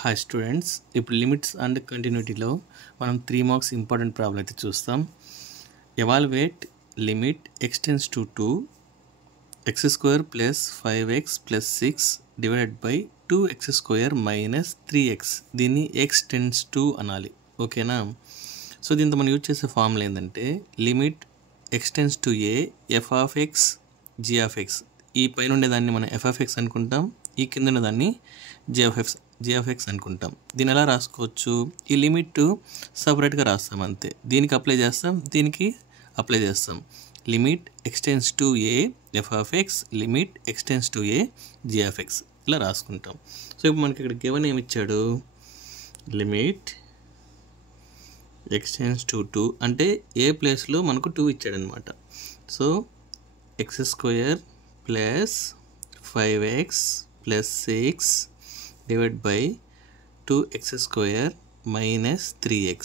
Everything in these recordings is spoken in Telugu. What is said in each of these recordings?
హాయ్ స్టూడెంట్స్, ఇప్పుడు లిమిట్స్ అండ్ కంటిన్యూటీలో మనం 3 మార్క్స్ ఇంపార్టెంట్ ప్రాబ్లం అయితే చూస్తాం. Evaluate limit x tends to 2 x square plus 5x plus 6 divided by 2x square minus 3x. దీన్ని x టెన్స్ టు అనాలి. ఓకేనా? సో దీంతో మనం యూజ్ చేసే ఫార్ములా ఏంటంటే limit ఎక్స్టెన్స్ to a f of x g of x. ఈ పైన ఉండేదాన్ని మనం ఎఫ్ ఆఫ్ ఎక్స్ అనుకుంటాం, ఈ కింద ఉన్నదాన్ని జీ ఆఫ్ ఎక్స్ అనుకుంటాం. దీన్ని ఎలా రాసుకోవచ్చు? ఈ లిమిట్ సపరేట్గా రాస్తాం అంతే. దీనికి అప్లై చేస్తాం, దీనికి అప్లై చేస్తాం. Limit ఎక్స్టెన్స్ to a f of x, limit ఎక్స్టెన్స్ to a g of x, ఇలా రాసుకుంటాం. సో ఇప్పుడు మనకి ఇక్కడ గివెన్ ఏమి ఇచ్చాడు? లిమిట్ ఎక్స్టెన్స్ టు 2 అంటే ఏ ప్లేస్లో మనకు 2 ఇచ్చాడనమాట. So x square plus 5x plus 6 divide by 2x square minus 3x.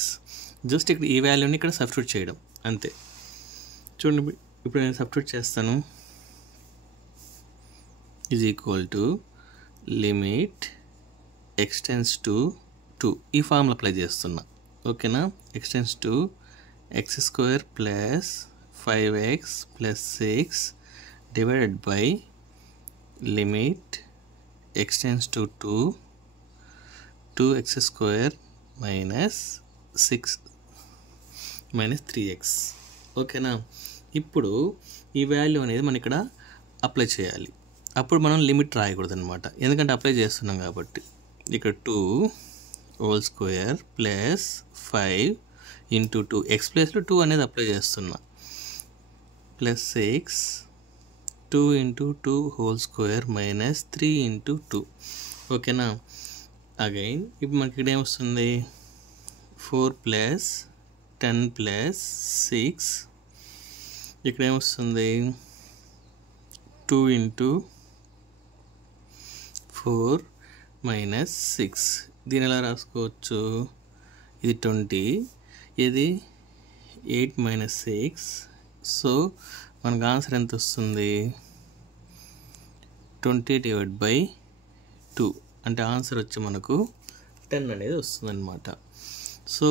Just ఇక్కడ ఈ వాల్యూని ఇక్కడ సబ్స్టిట్యూట్ చేయడం అంతే. చూడండి, ఇప్పుడు నేను సబ్స్టిట్యూట్ చేస్తాను. Is equal to limit x tends to 2, ఈ ఫార్ములా అప్లై చేస్తున్నా. ఓకేనా? X tends to X square plus 5x plus 6 divided by limit x tends to 2x square minus 6 minus 3x. ఓకేనా? ఇప్పుడు ఈ వాల్యూ అనేది మనం ఇక్కడ అప్లై చేయాలి. అప్పుడు మనం లిమిట్ రాయకూడదు అనమాట, ఎందుకంటే అప్లై చేస్తున్నాం కాబట్టి. ఇక్కడ 2 whole square plus 5 into 2, X ప్లేస్లో 2 అనేది అప్లై చేస్తున్నా, plus 6 2 into 2 whole square minus 3 into 2. ఓకేనా? అగైన్ ఇప్పుడు మనకి ఇక్కడ ఏమొస్తుంది? 4 ప్లస్ 10 ప్లస్ 6, ఇక్కడ ఏమొస్తుంది? 2 ఇంటూ 4 మైనస్ 6. దీని ఎలా రాసుకోవచ్చు? ఇది 20, ఇది 8 మైనస్ 6. సో మనకు ఆన్సర్ ఎంత వస్తుంది? 20 డివైడ్ బై 2 అంటే ఆన్సర్ వచ్చి మనకు 10 అనేది వస్తుంది అనమాట. సో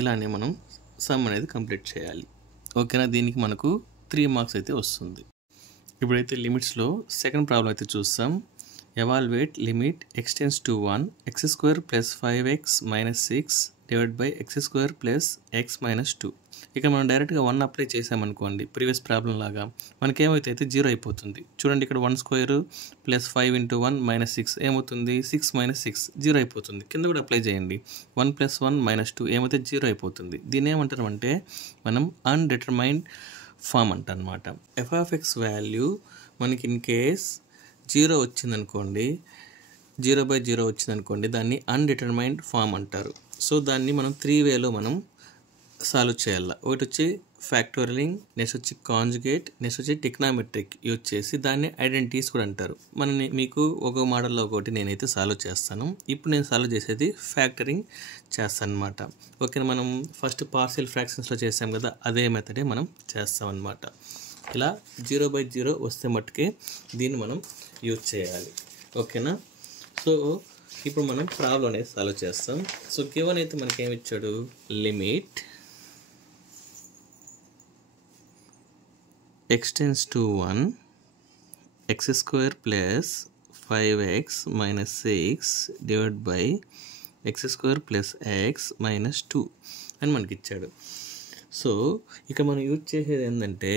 ఇలానే మనం సమ్ అనేది కంప్లీట్ చేయాలి. ఓకేనా? దీనికి మనకు 3 మార్క్స్ అయితే వస్తుంది. ఇప్పుడైతే లిమిట్స్లో సెకండ్ ప్రాబ్లం అయితే చూస్తాం. Evaluate limit x tends to 1 x square plus 5x minus 6 divide by x square plus x minus 2. ఇక మనం డైరెక్ట్గా 1 అప్లై చేసామనుకోండి, ప్రీవియస్ ప్రాబ్లం లాగా మనకేమైతే 0 అయిపోతుంది. చూడండి, ఇక్కడ 1 స్క్వేర్ ప్లస్ 5 ఇంటూ 1 మైనస్ 6 ఏమవుతుంది? 6 మైనస్ 6 0 అయిపోతుంది. కింద కూడా అప్లై చేయండి. 1 ప్లస్ 1 మైనస్ 2 ఏమైతే 0 అయిపోతుంది. దీన్ని ఏమంటారు అంటే మనం అన్డిటర్మైన్డ్ ఫామ్ అంటనమాట. ఎఫ్ ఆఫ్ ఎక్స్ వాల్యూ మనకి ఇన్ కేస్ 0 వచ్చిందనుకోండి, 0/0 వచ్చిందనుకోండి, దాన్ని అన్డిటర్మైన్డ్ ఫామ్ అంటారు. సో దాన్ని మనం 3 వేలో మనం సాల్వ్ చేయాలి. ఒకటి వచ్చి ఫ్యాక్టోరియలింగ్, నెక్స్ట్ వచ్చి కాంజుగేట్, నెక్స్ట్ వచ్చి టెక్నామెట్రిక్ యూజ్ చేసి దాన్ని ఐడెంటిటీస్ కూడా అంటారు. మీకు ఒక మోడల్లో ఒకటి నేనైతే సాల్వ్ చేస్తాను. ఇప్పుడు నేను సాల్వ్ చేసేది ఫ్యాక్టరింగ్ చేస్తాను అనమాట. ఓకే, మనం ఫస్ట్ పార్షియల్ ఫ్రాక్షన్స్లో చేసాం కదా, అదే మెథడే మనం చేస్తాం అనమాట. ఇలా 0/0 వస్తే మట్టుకే దీన్ని మనం యూజ్ చేయాలి. ఓకేనా? సో ఇప్పుడు మనం ప్రాబ్లం అనేది సాల్వ్ చేస్తాం. సో గివెన్ అయితే మనకి ఏమి ఇచ్చాడు? Limit x tends to 1 x square plus 5x minus 6 divide by x square plus x minus 2 అని మనకి ఇచ్చాడు. సో ఇక మనం యూజ్ చేసేది ఏంటంటే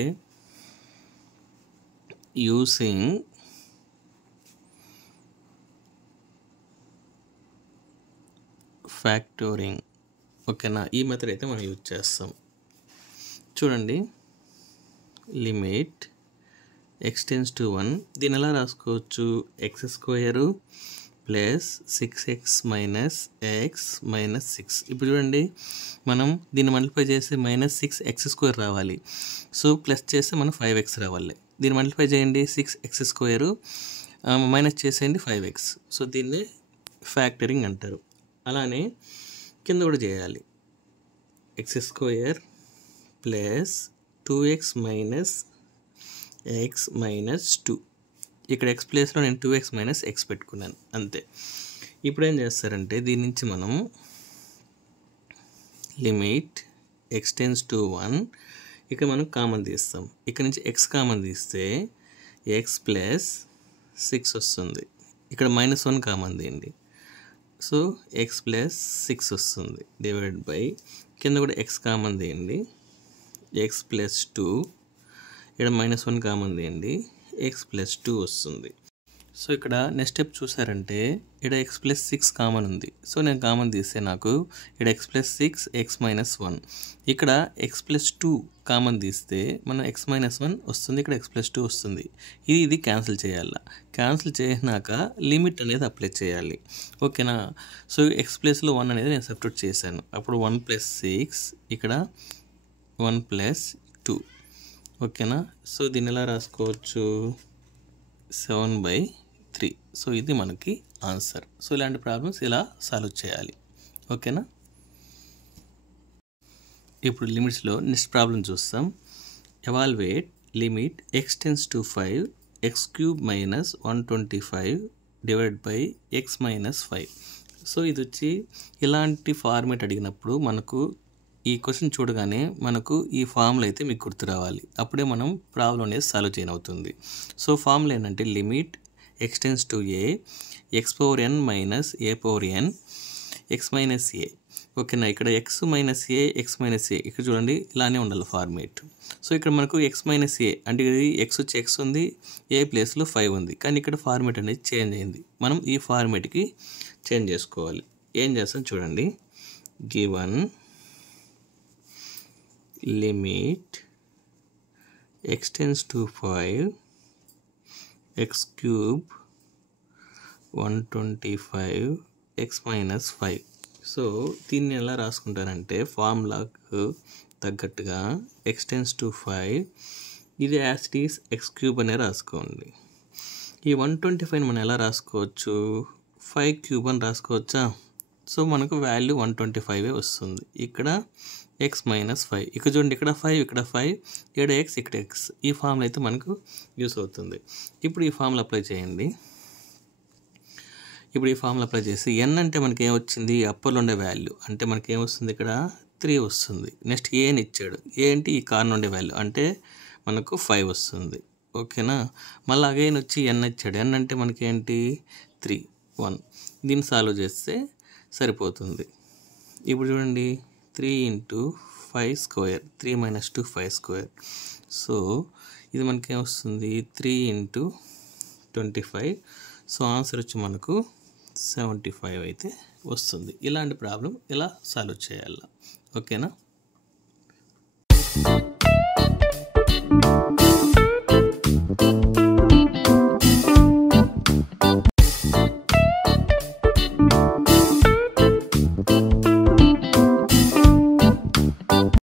యూసింగ్ ఫ్యాక్టోరింగ్. ఓకేనా? ఈ మెథడ్ అయితే మనం యూజ్ చేస్తాం. చూడండి, లిమిట్ ఎక్స్టెన్స్ టు 1, దీని ఎలా రాసుకోవచ్చు? X square plus 6x minus x minus 6. ఇప్పుడు చూడండి, మనం దీన్ని మల్టిప్లై చేసి మైనస్ 6x స్క్వేర్ రావాలి. సో ప్లస్ చేస్తే మనం 5x రావాలి. దీన్ని మల్టిప్లై చేయండి, 6x స్క్వేరు మైనస్ చేసేయండి 5x. సో దీన్ని ఫ్యాక్టరింగ్ అంటారు. అలానే కింద కూడా చేయాలి. X square plus 2x minus x minus 2. ఇక్కడ x ప్లేస్లో నేను 2x మైనస్ x పెట్టుకున్నాను అంతే. ఇప్పుడు ఏం చేస్తారంటే దీని నుంచి మనం లిమిట్ ఎక్స్ టెన్స్ టు 1 ఇక్కడ మనం కామన్ తీస్తాం. ఇక్కడ నుంచి ఎక్స్ కామన్ తీస్తే ఎక్స్ ప్లస్ 6 వస్తుంది. ఇక్కడ -1 కామన్ తీయండి. సో ఎక్స్ ప్లస్ 6 వస్తుంది డివైడ్ బై కింద కూడా ఎక్స్ కామన్ తీయండి, ఎక్స్ ప్లస్ 2, ఇక్కడ -1 కామన్ తీయండి, ఎక్స్ ప్లస్ 2 వస్తుంది. సో ఇక్కడ నెక్స్ట్ స్టెప్ చూసారంటే ఇక్కడ ఎక్స్ ప్లస్ 6 కామన్ ఉంది. సో నేను కామన్ తీస్తే నాకు ఇక్కడ ఎక్స్ ప్లస్ 6 ఎక్స్ మైనస్ 1, ఇక్కడ ఎక్స్ ప్లస్ 2 కామన్ తీస్తే మనం ఎక్స్ మైనస్ 1 వస్తుంది, ఇక్కడ ఎక్స్ ప్లస్ 2 వస్తుంది. ఇది క్యాన్సిల్ చేయాలి. క్యాన్సిల్ చేసినాక లిమిట్ అనేది అప్లై చేయాలి. ఓకేనా. సో ఎక్స్ ప్లస్లో 1 అనేది నేను సబ్స్టిట్యూట్ చేశాను. అప్పుడు 1 + 6, ఇక్కడ 1 + 2. ఓకేనా. సో దీన్ని ఎలా రాసుకోవచ్చు, 7/3. సో ఇది మనకి ఆన్సర్. సో ఇలాంటి ప్రాబ్లమ్స్ ఇలా సాల్వ్ చేయాలి. ఓకేనా. ఇప్పుడు లిమిట్స్లో నెక్స్ట్ ప్రాబ్లం చూస్తాం. Evaluate limit x tends to 5 x³ - 125 divide by x - 5. So ఇది వచ్చి ఇలాంటి ఫార్మేట్ అడిగినప్పుడు మనకు ఈ క్వశ్చన్ చూడగానే మనకు ఈ ఫార్ములా అయితే మీకు గుర్తు రావాలి. అప్పుడే మనం ప్రాబ్లం అనేది సాల్వ్ చేయనవుతుంది. సో ఫార్ములా ఏంటంటే limit x tends to a x⁻n - a⁻n x - a. ఓకేనా. ఇక్కడ x - a x - a ఇక్కడ చూడండి ఇలానే ఉండాలి ఫార్మేట్. సో ఇక్కడ మనకు x - a అంటే ఇది x వచ్చి x ఉంది, a ప్లేస్లో 5 ఉంది, కానీ ఇక్కడ ఫార్మేట్ అనేది చేంజ్ అయింది. మనం ఈ ఫార్మేట్కి చేంజ్ చేసుకోవాలి. ఏం చేస్తాం చూడండి. Given limit x tends to 5 x³ 125 x - 5. So దీన్ని ఎలా రాసుకుంటారంటే ఫార్ములాకు తగ్గట్టుగా x టెన్స్ టు 5 ఇది యాజ్ ఇట్ ఈస్ x³ అనే రాసుకోండి. ఈ 125 మనం ఎలా రాసుకోవచ్చు, 5³ అని రాసుకోవచ్చా. సో మనకు వాల్యూ 125 వస్తుంది. ఇక్కడ x - 5, ఇక్కడ చూడండి ఇక్కడ 5 ఇక్కడ 5, ఇక్కడ x ఇక్కడ x. ఈ ఫార్ములా అయితే మనకు యూస్ అవుతుంది. ఇప్పుడు ఈ ఫార్ములా అప్లై చేయండి. ఇప్పుడు ఈ ఫార్ములా అప్లై చేసి n అంటే మనకి ఏమొచ్చింది, అప్పర్లో ఉండే వాల్యూ అంటే మనకి ఏమొస్తుంది, ఇక్కడ 3 వస్తుంది. నెక్స్ట్ a అని ఇచ్చాడు, a అంటే ఈ కార్నర్ ఉండే వాల్యూ అంటే మనకు 5 వస్తుంది. ఓకేనా. మళ్ళీ అగైన్ వచ్చి n ఇచ్చాడు, n అంటే మనకి ఏంటి 3 1. దీన్ని సాల్వ్ చేస్తే సరిపోతుంది. ఇప్పుడు చూడండి 3 × 5², 3 - 2 5². సో ఇది మనకి ఏమొస్తుంది 3 × 25. సో ఆన్సర్ వచ్చి మనకు 75 అయితే వస్తుంది. ఇలాంటి ప్రాబ్లం ఇలా సాల్వ్ చేయాలి. ఓకేనా.